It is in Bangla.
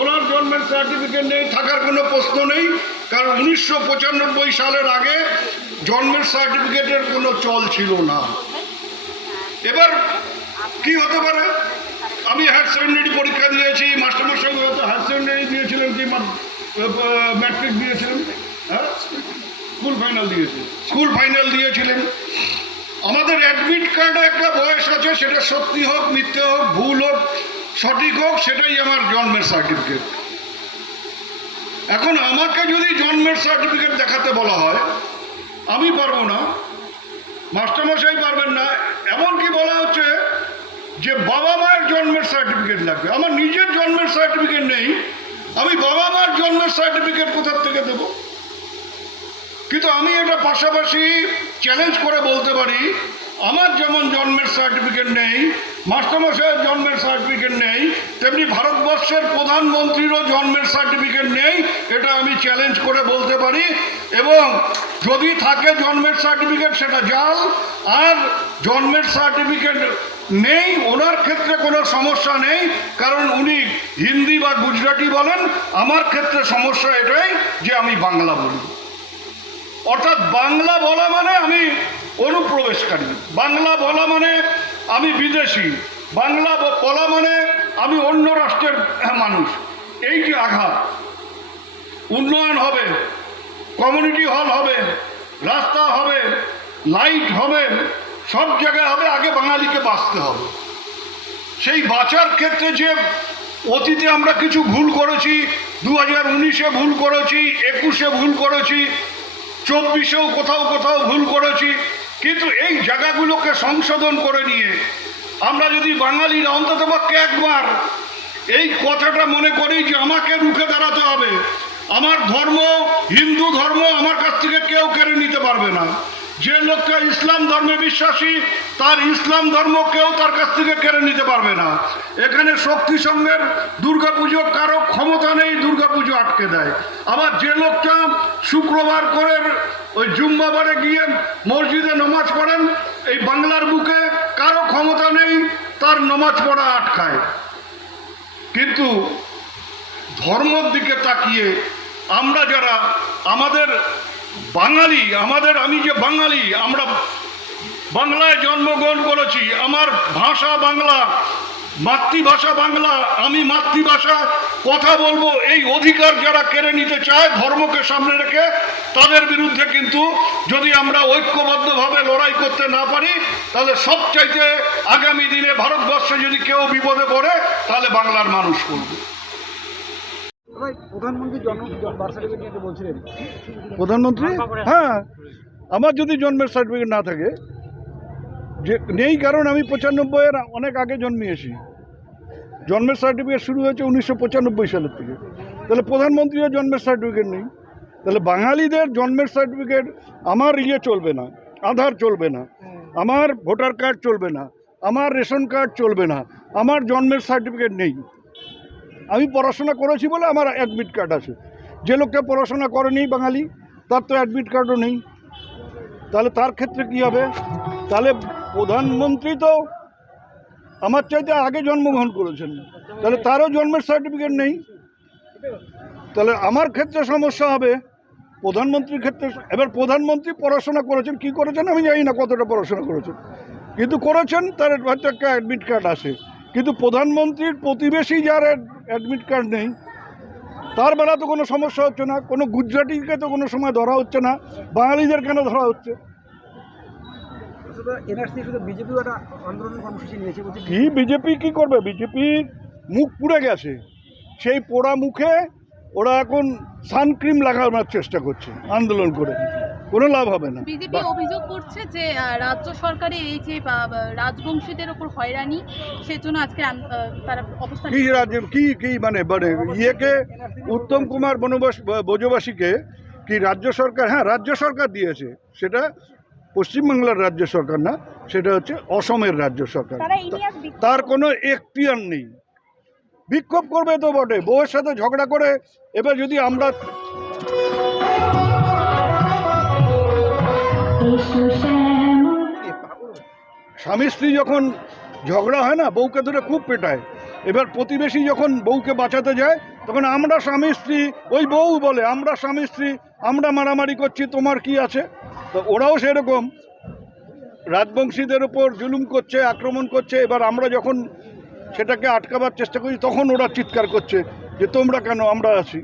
ওনার জন্মের সার্টিফিকেট নেই, থাকার কোনো প্রশ্ন নেই, কারণ উনিশশো পঁচানব্বই সালের আগে জন্মের সার্টিফিকেটের কোনো চল ছিল না। এবার কি হতে পারে? আমি হায়ার সেকেন্ডারি পরীক্ষা দিয়েছি, মাস্টারমশাই হয়তো হায়ার সেকেন্ডারি দিয়েছিলেন কি ম্যাট্রিক দিয়েছিলেন হ্যাঁ? স্কুল ফাইনাল দিয়েছিলেন স্কুল ফাইনাল দিয়েছিলেন। আমাদের অ্যাডমিট কার্ডে একটা বয়স আছে, সেটা সত্যি হোক, মিথ্যে হোক, ভুল হোক সঠিক হোক, সেটাই আমার জন্মের সার্টিফিকেট এখন আমাকে যদি জন্মের সার্টিফিকেট দেখাতে বলা হয়, আমি পারব না। মাস্টারমশাই পারবেন না। এমনকি বলা হচ্ছে যে বাবা মায়ের জন্মের সার্টিফিকেট লাগবে। আমার নিজের জন্মের সার্টিফিকেট নেই। আমি বাবা মার জন্মের সার্টিফিকেট কোথার থেকে দেব? কিন্তু আমি এটা পাশাপাশি চ্যালেঞ্জ করে বলতে পারি, আমার যেমন জন্মের সার্টিফিকেট নেই, মাস্টারমশাইয়ের জন্মের সার্টিফিকেট তেমনি ভারতবর্ষের প্রধানমন্ত্রীরও জন্মের সার্টিফিকেট নেই, এটা আমি চ্যালেঞ্জ করে বলতে পারি। এবং যদি থাকে জন্মের সার্টিফিকেট, সেটা জাল। আর জন্মের সার্টিফিকেট নেই, ওনার ক্ষেত্রে কোনো সমস্যা নেই, কারণ উনি হিন্দি বা গুজরাটি বলেন। আমার ক্ষেত্রে সমস্যা এটাই যে আমি বাংলা বলি। অর্থাৎ বাংলা বলা মানে আমি অনুপ্রবেশকারী। বাংলা বলা মানে আমি বিদেশি। বাংলা বলা মানে আমি অন্য রাষ্ট্রের মানুষ। এই যে আঘাত। উন্নয়ন হবে কমিউনিটি হল হবে, রাস্তা হবে লাইট হবে, সব জায়গায় হবে, আগে বাঙালিকে বাঁচতে হবে। সেই বাঁচার ক্ষেত্রে যে অতীতে আমরা কিছু ভুল করেছি দু হাজার উনিশে ভুল করেছি, একুশে ভুল করেছি, চব্বিশেও কোথাও কোথাও ভুল করেছি, কিন্তু এই জায়গাগুলোকে সংশোধন করে নিয়ে আমরা যদি বাঙালিরা অন্ততপক্ষে একবার এই কথাটা মনে করি যে আমাকে রুখে দাঁড়াতে হবে। আমার ধর্ম, হিন্দু ধর্ম আমার কাছ থেকে কেউ কেড়ে নিতে পারবে না। যে লোকটা ইসলাম ধর্মে বিশ্বাসী, তার ইসলাম ধর্ম কেউ তার কাছ থেকে কেড়ে নিতে পারবে না। এখানে শক্তি সঙ্গের দুর্গাপুজো কারও ক্ষমতা নেই, দুর্গাপুজো আটকে দেয়। আবার যে লোকটা শুক্রবার করে ওই জুম্বাবারে গিয়ে মসজিদে নমাজ পড়েন, এই বাংলার বুকে কারও ক্ষমতা নেই, তার নমাজ পড়া আটকায়। কিন্তু ধর্মর দিকে তাকিয়ে আমরা যারা, আমাদের বাঙালি, আমাদের আমি যে বাঙালি, আমরা বাংলায় জন্মগ্রহণ করেছি, আমার ভাষা বাংলা মাতৃভাষা বাংলা আমি মাতৃভাষা কথা বলব এই অধিকার যারা কেড়ে নিতে চায় ধর্মকে সামনে রেখে তাদের বিরুদ্ধে কিন্তু যদি আমরা ঐক্যবদ্ধভাবে লড়াই করতে না পারি তাহলে সবচাইতে আগামী দিনে ভারতবর্ষে যদি কেউ বিপদে পড়ে তাহলে বাংলার মানুষ করবে। প্রধানমন্ত্রী জন্ম বার্থ সার্টিফিকেট নিয়ে বলছিলেন? প্রধানমন্ত্রী? হ্যাঁ আমার যদি জন্মের সার্টিফিকেট না থাকে যে, নেই কারণ আমি পঁচানব্বইয়ের অনেক আগে জন্মিয়েছি। জন্মের সার্টিফিকেট শুরু হয়েছে উনিশশো পঁচানব্বই সালের থেকে। তাহলে প্রধানমন্ত্রীও জন্মের সার্টিফিকেট নেই। তাহলে বাঙালিদের জন্মের সার্টিফিকেট আমার ইয়ে চলবে না, আধার চলবে না, আমার ভোটার কার্ড চলবে না, আমার রেশন কার্ড চলবে না, আমার জন্মের সার্টিফিকেট নেই। আমি পড়াশোনা করেছি বলে আমার অ্যাডমিট কার্ড আছে। যে লোকটা পড়াশোনা করেনি বাঙালি, তার তো অ্যাডমিট কার্ডও নেই। তাহলে তার ক্ষেত্রে কি হবে? তাহলে প্রধানমন্ত্রী তো আমার চাইতে আগে জন্মগ্রহণ করেছেন। তাহলে তারও জন্মের সার্টিফিকেট নেই। তাহলে আমার ক্ষেত্রে সমস্যা হবে, প্রধানমন্ত্রীর ক্ষেত্রে এবার প্রধানমন্ত্রী পড়াশোনা করেছেন, কি করেছেন আমি জানি না কতটা পড়াশোনা করেছেন। কিন্তু করেছেন, তার হয়তো একটা অ্যাডমিট কার্ড আছে। কিন্তু প্রধানমন্ত্রীর প্রতিবেশী যার অ্যাডমিট কার্ড নেই, তার বেলা তো কোনো সমস্যা হচ্ছে না, কোনো গুজরাটিকে তো কোনো সময় ধরা হচ্ছে না, বাঙালিদের কেন ধরা হচ্ছে? শুধু এনআরসি শুধু বিজেপিও একটা আন্দোলন কর্মসূচি নিয়েছে বলছে। কি বিজেপি কি করবে? বিজেপির মুখ পুড়ে গেছে। সেই পোড়া মুখে ওরা এখন সানক্রিম লাগানোর চেষ্টা করছে আন্দোলন করে। কোনো লাভ হবে না। বিজেপি অভিযোগ করছে যে রাজ্য সরকারের এই যে রাজবংশীদের ওপর হয়রানি সেজন্য আজকে তারা অবস্থান কি রাজ্য কি কি মানে মানে ইয়েকে উত্তম কুমার বনবাস বোঝবাসীকে কি রাজ্য সরকার হ্যাঁ রাজ্য সরকার দিয়েছে। সেটা পশ্চিমবাংলার রাজ্য সরকার না সেটা হচ্ছে অসমের রাজ্য সরকার। তারা কোনো এখতিয়ার নেই। বিক্ষোভ করবে তো বটে বউয়ের সাথে ঝগড়া করে। এবার যদি আমরা স্বামী স্ত্রী যখন ঝগড়া হয় না বউকে ধরে খুব পেটায়। এবার প্রতিবেশী যখন বউকে বাঁচাতে যায় তখন আমরা স্বামী স্ত্রী ওই বউ বলে আমরা স্বামী স্ত্রী আমরা মারামারি করছি তোমার কি আছে? তো ওরাও সেরকম। রাজবংশীদের ওপর জুলুম করছে, আক্রমণ করছে। এবার আমরা যখন সেটাকে আটকাবার চেষ্টা করি, তখন ওরা চিৎকার করছে যে তোমরা কেন আমরা আছি?